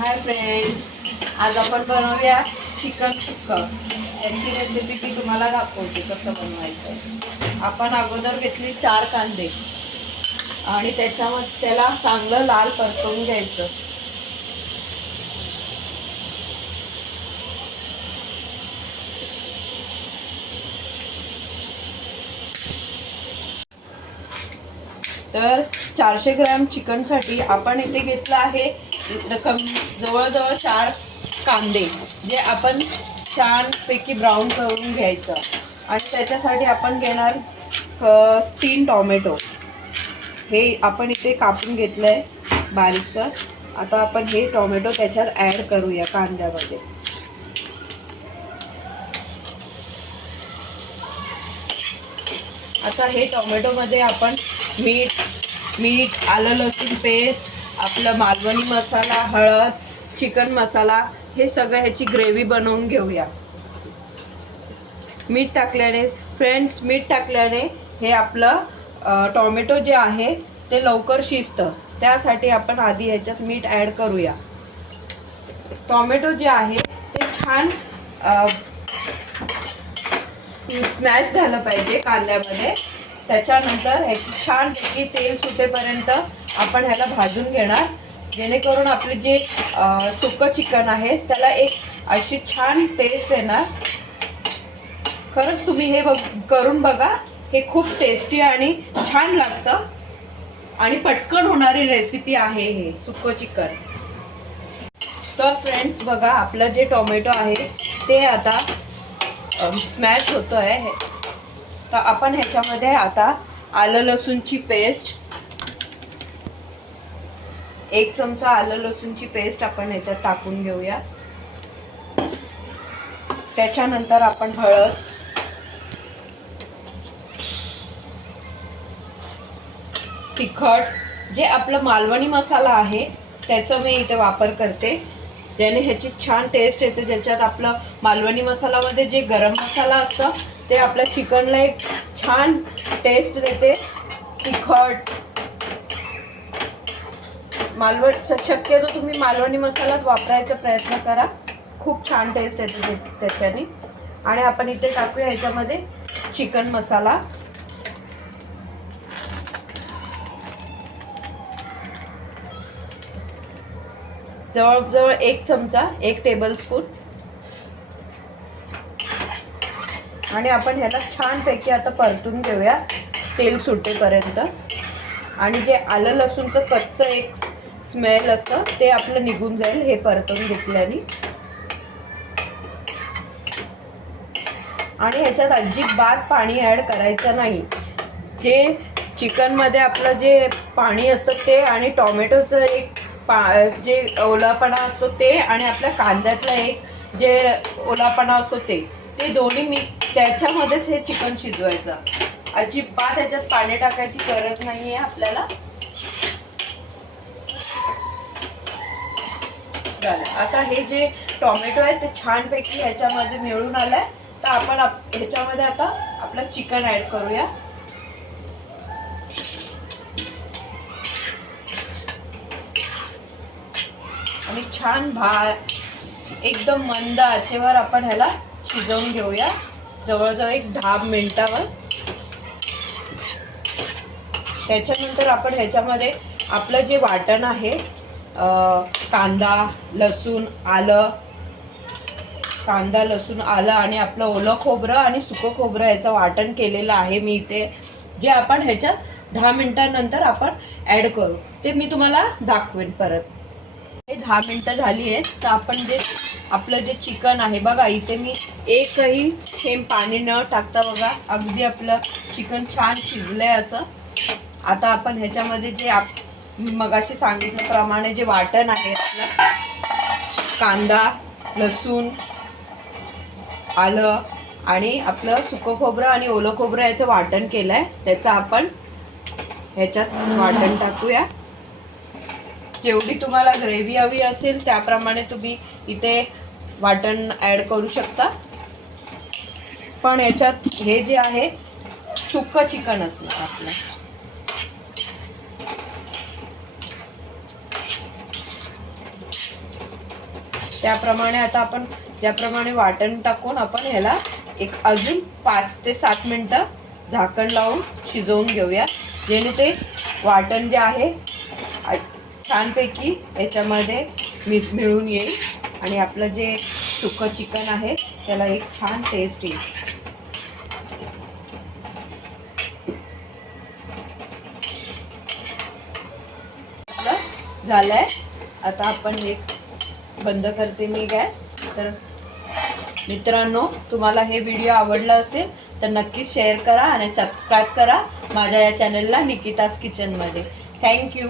Hi friends, आज आपण बनवूया चिकन सुक्का। याची रेसिपी मी तुम्हाला दाखवते कसं बनवायचं। आपण अगोदर घेतली 4 कांदे आणि त्याच्यामध्ये त्याला चांगलं लाल परतवून घ्यायचं। तर 400 ग्रॅम चिकनसाठी आपण इथे घेतलं आहे जवळजवळ 4 कांदे, जे आपण छानपैकी ब्राऊन करून घ्यायचं। आणि त्याच्यासाठी आपण घेणार 3 टोमॅटो। हे आपण इथे कापून घेतलंय बारीकसं। आता आपण हे टोमॅटो त्याच्यात ॲड करूया कांद्यामध्ये। आता हे टोमॅटोमध्ये आपण मीठ, आलं लसूण पेस्ट, आपला मालवणी मसाला, हळद, चिकन मसाला, हे सगळं ह्याची ग्रेव्ही बनवून घेऊया। मीठ टाकल्याने हे आपलं टोमॅटो जे आहे ते लवकर शिजतं। त्यासाठी आपण आधी ह्याच्यात मीठ ॲड करूया। टोमॅटो जे आहे ते छान स्मॅश झालं पाहिजे कांद्यामध्ये। त्याच्यानंतर ह्याची छानपैकी तेल सुटेपर्यंत आपण ह्याला भाजून घेणार, जेणेकरून आपले जे सुक्कं चिकन आहे त्याला एक अशी छान टेस्ट येणार। खरंच तुम्ही हे करून बघा, हे खूप टेस्टी आणि छान लागतं आणि पटकन होणारी रेसिपी आहे हे सुक्कं चिकन। तर फ्रेंड्स बघा, आपलं जे टोमॅटो आहे ते आता स्मॅश होतं आहे। तर आपण ह्याच्यामध्ये आता आलं लसूणची पेस्ट, 1 चमचा आलं लसूणची पेस्ट आपण ह्याच्यात टाकून घेऊया। त्याच्यानंतर आपण हळद, तिखट, जे आपलं मालवणी मसाला आहे त्याचा मी इथे वापर करते, त्याने ह्याची छान टेस्ट येते। ज्याच्यात आपलं मालवणी मसालामध्ये जे गरम मसाला असतं ते आपल्या चिकनला एक छान टेस्ट देते। तिखट शक्यतो तुम्ही मालवणी मसालाच वापरायचा प्रयत्न करा, खूप छान टेस्ट येते त्याच्याने। आणि आपण इथे टाकूया ह्याच्यामध्ये चिकन मसाला, जवळजवळ 1 चमचा, 1 टेबलस्पून। आणि आपण ह्याला छानपैकी आता परतून घेऊया तेल सुटेपर्यंत। आणि जे आलं लसूणचं कच्चं एक स्मेल असतं ते आपलं निघून जाईल हे परतून घेतल्याने। आणि ह्याच्यात अजिबात पाणी ॲड करायचं नाही। जे चिकनमध्ये आपलं जे पाणी असतं ते आणि टोमॅटोचं एक जे ओलापणा असतो ते आणि आपल्या कांद्यातला एक जे ओलापणा असतो ते दोन्ही त्याच्यामध्येच हे चिकन शिजवायचं। अजिबात ह्याच्यात पाणी टाकायची गरज नाहीये आपल्याला। आता हे जे टोमॅटो आहे ते छानपैकी ह्याच्यामध्ये मिळून आलाय। तर आपण ह्याच्यामध्ये आता आपलं चिकन ॲड करूया। आणि छान एकदम मंद आचेवर आपण ह्याला शिजवून घेऊया, जवळजवळ एक 10 मिनिटावर। त्याच्यानंतर आपण ह्याच्यामध्ये आपलं जे वाटण आहे, कांदा लसूण आलं आणि आपलं ओलं खोबरं आणि सुकं खोबरं याचं वाटण केलेलं आहे मी इथे, जे आपण ह्याच्यात 10 मिनिटांनंतर आपण ॲड करू, ते मी तुम्हाला दाखवेन परत। 10 मिनिटं झाली आहेत, तर आपण जे आपलं जे चिकन आहे बघा, इथे मी एकही थेंब पाणी न टाकता बघा अगदी आपलं चिकन छान शिजलंय असं। आता आपण ह्याच्यामध्ये जे मगाशी सांगितल्याप्रमाणे जे वाटण आहे आपलं, कांदा लसूण आलं आणि आपलं सुकं खोबरं आणि ओलं खोबरं याचं वाटण केलंय, त्याचं आपण ह्याच्यात वाटण टाकूया। जेवढी तुम्हाला ग्रेव्ही हवी असेल त्याप्रमाणे तुम्ही इथे वाटण ॲड करू शकता, पण याच्यात हे जे आहे सुक्कं चिकन असणार आपलं। त्याप्रमाणे आता आपण ज्याप्रमाणे वाटण टाकून आपण ह्याला एक अजून 5 ते 7 मिनटं झाकण लावून शिजवून घेऊया, जेणे ते वाटण जे आहे छानपैकी याच्यामध्ये मिळून येईल आणि आपलं जे सुकं चिकन आहे त्याला एक छान टेस्ट येईल. झालंय. आता आपण एक बंद करते मी गॅस. तर मित्रांनो, तुम्हाला हे व्हिडिओ आवडला असेल तर नक्की शेअर करा आणि सबस्क्राईब करा माझ्या या चॅनलला निकिताज किचनमध्ये. थँक्यू.